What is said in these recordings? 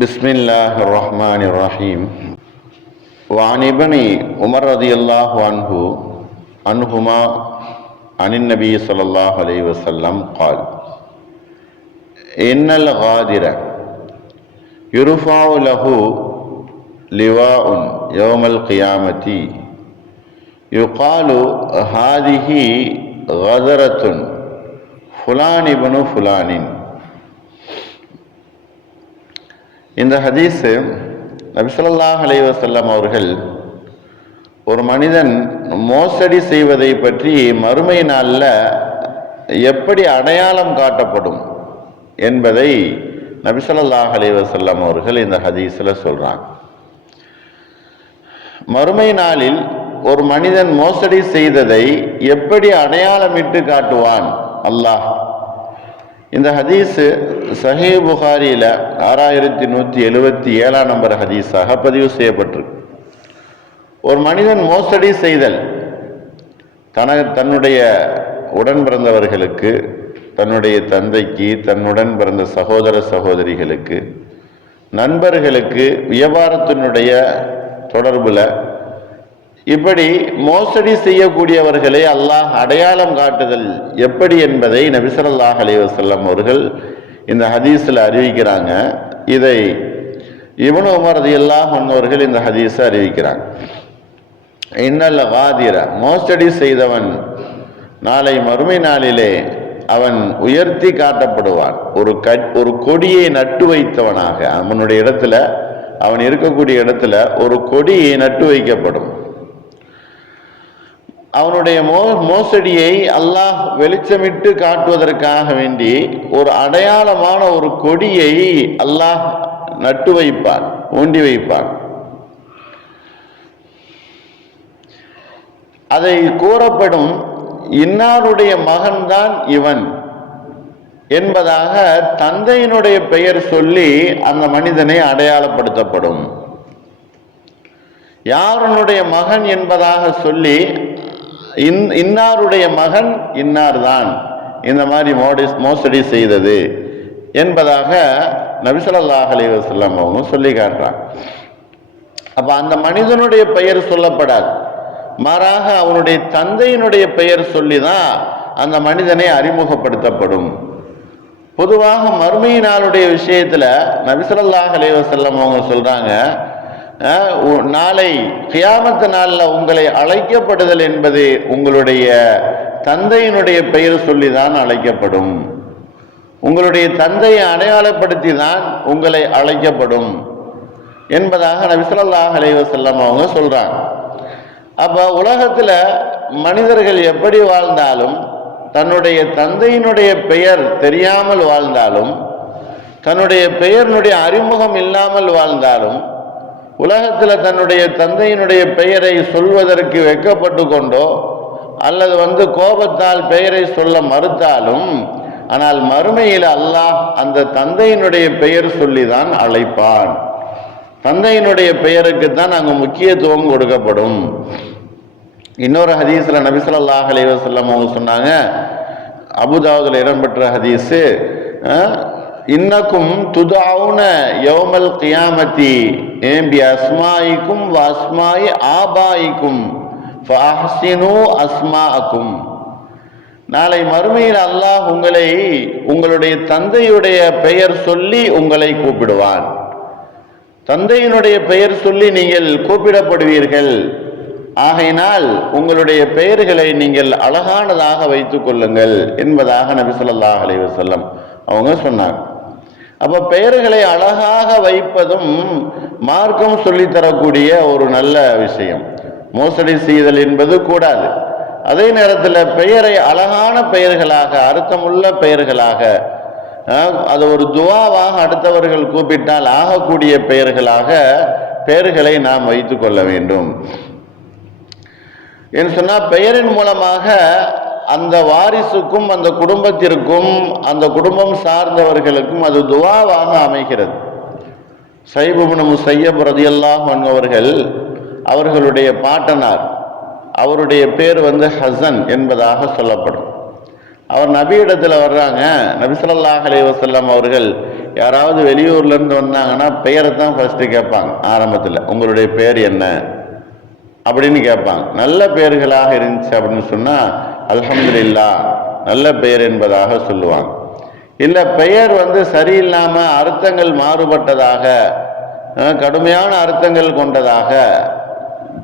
بسم الله الرحمن الرحيم. وعن ابن عمر رضي الله عنهما عن النبي صلى الله عليه وسلم قال: إن الغادر يرفع له لواء يوم القيامة يقال هذه غدرة فلان ابن فلان. இந்த ஹதீஸு நபி ஸல்லல்லாஹு அலைஹி வஸல்லம் அவர்கள் ஒரு மனிதன் மோசடி செய்வதை பற்றி மறுமை நாளில் எப்படி அடையாளம் காட்டப்படும் என்பதை நபி ஸல்லல்லாஹு அலைஹி வஸல்லம் அவர்கள் இந்த ஹதீஸில் சொல்கிறாங்க. மறுமை நாளில் ஒரு மனிதன் மோசடி செய்ததை எப்படி அடையாளமிட்டு காட்டுவான் அல்லாஹ். இந்த ஹதீஸு சஹீஹ் புகாரியில் 6177 நம்பர் ஹதீஸாக பதிவு செய்யப்பட்டிருக்கு. ஒரு மனிதன் மோசடி செய்தல், தன்னுடைய உடன் பிறந்தவர்களுக்கு, தன்னுடைய தந்தைக்கு, தன்னுடன் பிறந்த சகோதர சகோதரிகளுக்கு, நண்பர்களுக்கு, வியாபாரத்தினுடைய தொடர்பில் இப்படி மோசடி செய்யக்கூடியவர்களை அல்லாஹ் அடையாளம் காட்டுதல் எப்படி என்பதை நபி ஸல்லல்லாஹு அலைஹி வஸல்லம் அவர்கள் இந்த ஹதீஸில் அறிவிக்கிறாங்க. இதை இப்னு உமர் ரலியல்லாஹு அன்ஹு அவர்கள் இந்த ஹதீஸை அறிவிக்கிறாங்க. இன்னல் காதிர, மோசடி செய்தவன் நாளை மறுமை நாளிலே அவன் உயர்த்தி காட்டப்படுவான். ஒரு கொடியை நட்டு வைத்தவனாக அவனுடைய இடத்துல, அவன் இருக்கக்கூடிய இடத்துல ஒரு கொடியை நட்டு வைக்கப்படும். அவனுடைய மோசடியை அல்லாஹ் வெளிச்சமிட்டு காட்டுவதற்காக வேண்டி ஒரு அடையாளமான ஒரு கொடியை அல்லாஹ் நட்டு வைப்பான், ஊண்டி வைப்பான். அதை கூறப்படும் இன்னாருடைய மகன்தான் இவன் என்பதாக தந்தையினுடைய பெயர் சொல்லி அந்த மனிதனை அடையாளப்படுத்தப்படும். யாருடைய மகன் என்பதாக சொல்லி இன்னாருடைய மகன் இன்னார்தான் இந்த மாதிரி மோசடி செய்தது என்பதாக நபி ஸல்லல்லாஹு அலைஹி வஸல்லம் அவங்க சொல்லி காட்டுறாங்க. அப்ப அந்த மனிதனுடைய பெயர் சொல்லப்படாது, மாறாக அவனுடைய தந்தையினுடைய பெயர் சொல்லிதான் அந்த மனிதனை அறிமுகப்படுத்தப்படும். பொதுவாக மறுமை நாளுடைய விஷயத்துல நபி ஸல்லல்லாஹு அலைஹி வஸல்லம் அவங்க சொல்றாங்க, நாளை கியாமத் நாளில் உங்களை அழைக்கப்படுதல் என்பது உங்களுடைய தந்தையினுடைய பெயர் சொல்லிதான் அழைக்கப்படும். உங்களுடைய தந்தையை அடையாளப்படுத்தி தான் உங்களை அழைக்கப்படும் என்பதாக நபி ஸல்லல்லாஹு அலைஹி வஸல்லம் அவங்க சொல்றாங்க. அப்ப உலகத்துல மனிதர்கள் எப்படி வாழ்ந்தாலும், தன்னுடைய தந்தையினுடைய பெயர் தெரியாமல் வாழ்ந்தாலும், தன்னுடைய பெயரினுடைய அறிமுகம் இல்லாமல் வாழ்ந்தாலும், உலகத்தில் தன்னுடைய தந்தையினுடைய பெயரை சொல்வதற்கு வெட்கப்பட்டு கொண்டோ அல்லது கோபத்தால் பெயரை சொல்ல மறுத்தாலும், ஆனால் மறுமையில் அல்லாஹ் அந்த தந்தையினுடைய பெயர் சொல்லிதான் அழைப்பான். தந்தையினுடைய பெயருக்கு தான் அங்கு முக்கியத்துவம் கொடுக்கப்படும். இன்னொரு ஹதீஸ்ல நபி ஸல்லல்லாஹு அலைஹி வஸல்லம் அவங்க சொன்னாங்க, அபூதாவுதுல இடம்பெற்ற ஹதீஸு, இன்னக்கும் துதவுன யௌமல் கியாமத்தி பி அஸ்மாயிக்கும் வ அஸ்மாயி ஆபாயிக்கும் ஃபஅஹ்ஸினு அஸ்மாஅக்கும். நாளை மறுமையில் அல்லாஹ் உங்களை உங்களுடைய தந்தையுடைய பெயர் சொல்லி உங்களை கூப்பிடுவான். தந்தையினுடைய பெயர் சொல்லி நீங்கள் கூப்பிடப்படுவீர்கள். ஆகையினால் உங்களுடைய பெயர்களை நீங்கள் அழகானதாக வைத்துக் கொள்ளுங்கள் என்பதாக நபி ஸல்லல்லாஹு அலைஹி வஸல்லம் அவங்க சொன்னாங்க. அப்ப பெயர்களை அழகாக வைப்பதும் மார்க்கம் சொல்லித்தரக்கூடிய ஒரு நல்ல விஷயம். மோசடி செய்தல் என்பது கூடாது. அதே நேரத்தில் பெயரை அழகான பெயர்களாக, அர்த்தமுள்ள பெயர்களாக, அது ஒரு துவாவாக அடுத்தவர்கள் கூப்பிட்டால் ஆகக்கூடிய பெயர்களாக பெயர்களை நாம் வைத்துக் கொள்ள வேண்டும் என்று சொன்னால், பெயரின் மூலமாக அந்த வாரிசுக்கும் அந்த குடும்பத்திற்கும் அந்த குடும்பம் சார்ந்தவர்களுக்கும் அது துவாவாக அமைகிறது. ஸைத் இப்னு முஸையப் ரலியல்லாஹு அன்ஹு அவர்களுடைய பாட்டனார், அவருடைய பேர் ஹஸன் என்பதாக சொல்லப்படும். அவர் நபியிடத்தில் வர்றாங்க. நபி ஸல்லல்லாஹு அலைஹி வஸல்லம் அவர்கள் யாராவது வெளியூர்லேருந்து வந்தாங்கன்னா பெயரை தான் ஃபஸ்ட்டு கேட்பாங்க. ஆரம்பத்தில் உங்களுடைய பேர் என்ன அப்படின்னு கேட்பாங்க. நல்ல பெயர்களாக இருந்துச்சு அப்படின்னு சொன்னால் அல்ஹம்துலில்லாஹ் நல்ல பெயர் என்பதாக சொல்லுவாங்க. இல்லை பெயர் சரியில்லாமல் அர்த்தங்கள் மாறுபட்டதாக, கடுமையான அர்த்தங்கள் கொண்டதாக,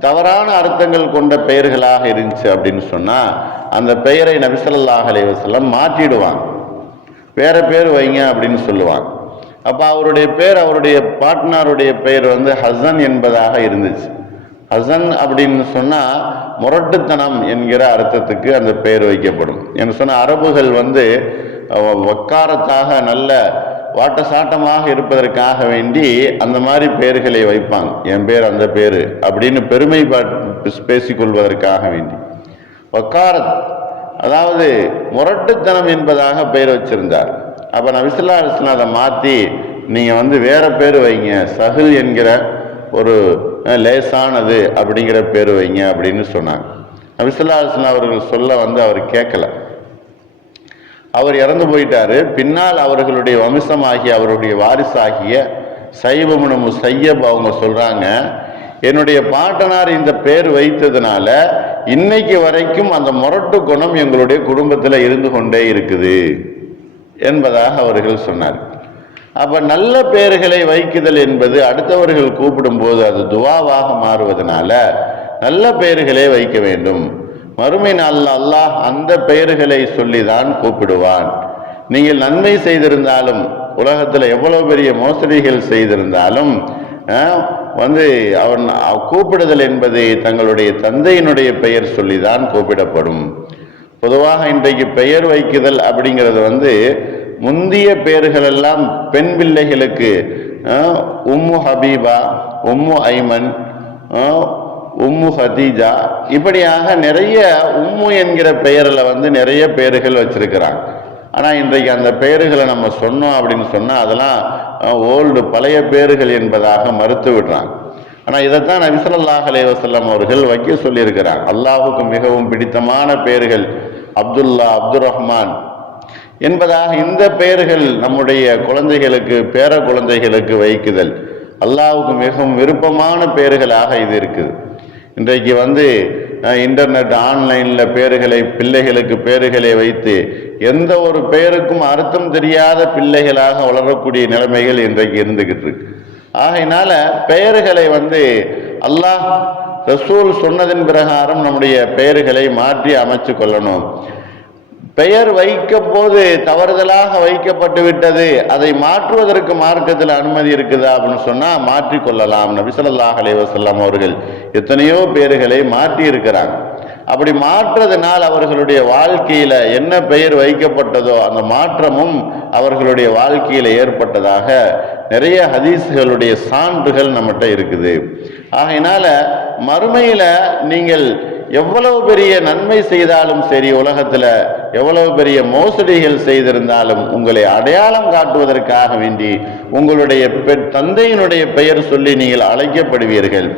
தவறான அர்த்தங்கள் கொண்ட பெயர்களாக இருந்துச்சு அப்படின்னு சொன்னால் அந்த பெயரை நபி ஸல்லல்லாஹு அலைஹி வஸல்லம் மாற்றிடுவாங்க. வேற பேர் வைங்க அப்படின்னு சொல்லுவாங்க. அப்போ அவருடைய பேர், அவருடைய பாட்னாருடைய பெயர் ஹசன் என்பதாக இருந்துச்சு. ஹசன் அப்படின்னு சொன்னால் முரட்டுத்தனம் என்கிற அர்த்தத்துக்கு அந்த பெயர் வைக்கப்படும் என்று சொன்ன அரபுகள் வக்காரத்தாக நல்ல வாட்டசாட்டமாக இருப்பதற்காக வேண்டி அந்த மாதிரி பெயர்களை வைப்பாங்க. என் பேர் அந்த பேர் அப்படின்னு பெருமை பேசிக்கொள்வதற்காக வேண்டி வக்காரத், அதாவது முரட்டுத்தனம் என்பதாக பெயர் வச்சிருந்தார். அப்போ நபி ஸல்லல்லாஹு அலைஹி வஸல்லம் அதை மாற்றி நீங்கள் வேற பேர் வைங்க, சஹில் என்கிற ஒரு லேசானது அப்படிங்கிற பேர் வைங்க அப்படின்னு சொன்னாங்க. நபி ஸல்லல்லாஹு அலைஹி வஸல்லம் அவர்கள் சொல்ல அவர் கேட்கல. அவர் இறந்து போயிட்டாரு. பின்னால் அவர்களுடைய வம்சமாகிய அவருடைய வாரிசாகிய ஸைப் இப்னு முஸையப் அவங்க சொல்றாங்க, என்னுடைய பாட்டனார் இந்த பேர் வைத்ததுனால இன்னைக்கு வரைக்கும் அந்த முரட்டு குணம் எங்களுடைய குடும்பத்தில் இருந்து கொண்டே இருக்குது என்பதாக அவர்கள் சொன்னார். அப்ப நல்ல பெயர்களை வைக்குதல் என்பது அடுத்தவர்கள் கூப்பிடும் போது அது துவாவாக மாறுவதனால நல்ல பெயர்களை வைக்க வேண்டும். மறுமை நாளில் அல்லாஹ் அந்த பெயர்களை சொல்லிதான் கூப்பிடுவான். நீங்கள் நன்மை செய்திருந்தாலும், உலகத்தில் எவ்வளவு பெரிய மோசடிகள் செய்திருந்தாலும் அவன் கூப்பிடுதல் என்பது தங்களுடைய தந்தையினுடைய பெயர் சொல்லிதான் கூப்பிடப்படும். பொதுவாக இன்றைக்கு பெயர் வைக்குதல் அப்படிங்கிறது முந்திய பெயர்கள் எல்லாம் பெண் பிள்ளைகளுக்கு உம்மு ஹபீபா, உம்மு ஐமன், உம்மு ஹதீஜா, இப்படியாக நிறைய உம்மு என்கிற பெயரில் நிறைய பெயர்கள் வச்சிருக்கிறாங்க. ஆனால் இன்றைக்கு அந்த பெயர்களை நம்ம சொன்னோம் அப்படின்னு சொன்னால் அதெல்லாம் ஓல்டு பழைய பெயர்கள் என்பதாக மறுத்து விடுறாங்க. ஆனால் இதைத்தான் நபி ஸல்லல்லாஹு அலைஹி வஸல்லம் அவர்கள் வைக்க சொல்லியிருக்கிறாங்க. அல்லாஹுக்கு மிகவும் பிடித்தமான பெயர்கள் அப்துல்லா, அப்துர் ரஹ்மான் என்பதாக இந்த பெயர்கள் நம்முடைய குழந்தைகளுக்கு, பேர குழந்தைகளுக்கு வைக்குதல் அல்லாஹுக்கு மிகவும் விருப்பமான பெயர்களாக இது இருக்குது. இன்றைக்கு இன்டர்நெட் ஆன்லைனில் பிள்ளைகளுக்கு பெயர்களை வைத்து எந்த ஒரு பெயருக்கும் அர்த்தம் தெரியாத பிள்ளைகளாக வளரக்கூடிய நிலைமைகள் இன்றைக்கு இருந்துகிட்டு இருக்கு. ஆகையினால பெயர்களை அல்லாஹ் ரசூல் சொன்னதின் பிரகாரம் நம்முடைய பெயர்களை மாற்றி அமைச்சு கொள்ளணும். பெயர் வைக்கும் போது தவறுதலாக வைக்கப்பட்டு விட்டது, அதை மாற்றுவதற்கு மார்க்கத்தில் அனுமதி இருக்குதா அப்படின்னு சொன்னா மாற்றிக்கொள்ளலாம். நபி ஸல்லல்லாஹு அலைஹி வஸல்லம் அவர்கள் எத்தனையோ பெயர்களை மாற்றி இருக்கிறாங்க. அப்படி மாற்றதினால் அவர்களுடைய வாழ்க்கையில என்ன பெயர் வைக்கப்பட்டதோ அந்த மாற்றமும் அவர்களுடைய வாழ்க்கையில ஏற்பட்டதாக நிறைய ஹதீஸ்களுடைய சான்றுகள் நம்மகிட்ட இருக்குது. ஆகையினால மறுமையில நீங்கள் எவ்வளவு பெரிய நன்மை செய்தாலும் சரி, உலகத்துல எவ்வளவு பெரிய மோசடிகள் செய்திருந்தாலும் உங்களை அடையாளம் காட்டுவதற்காக வேண்டி உங்களுடைய தந்தையினுடைய பெயர் சொல்லி நீங்கள் அழைக்கப்படுவீர்கள்.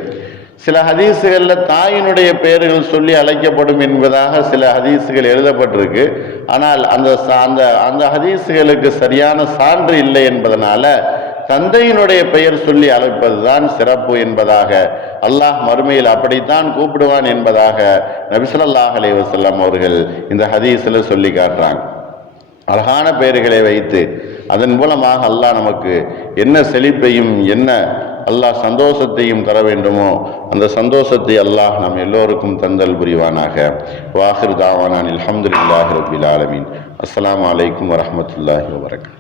சில ஹதீஸுகள்ல தாயினுடைய பெயர்கள் சொல்லி அழைக்கப்படும் என்பதாக சில ஹதீஸுகள் எழுதப்பட்டிருக்கு. ஆனால் அந்த ஹதீஸுகளுக்கு சரியான சான்று இல்லை என்பதனால தந்தையினுடைய பெயர் சொல்லி அழைப்பதுதான் சிறப்பு என்பதாக, அல்லாஹ் மறுமையில் அப்படித்தான் கூப்பிடுவான் என்பதாக நபி ஸல்லல்லாஹு அலைஹி வஸல்லம் அவர்கள் இந்த ஹதீஸில் சொல்லி காட்டுறாங்க. அழகான பெயர்களை வைத்து அதன் மூலமாக அல்லாஹ் நமக்கு என்ன செழிப்பையும் என்ன அல்லாஹ் சந்தோஷத்தையும் தர வேண்டுமோ அந்த சந்தோஷத்தை அல்லாஹ் நம் எல்லோருக்கும் தந்தல் புரிவானாக. வாஹிர் தாவானா அல்ஹம்துலில்லாஹி ரப்பில் ஆலமீன். அஸ்ஸலாமு அலைக்கும் வரஹ்மத்துல்லாஹி வபரகாத்துஹு.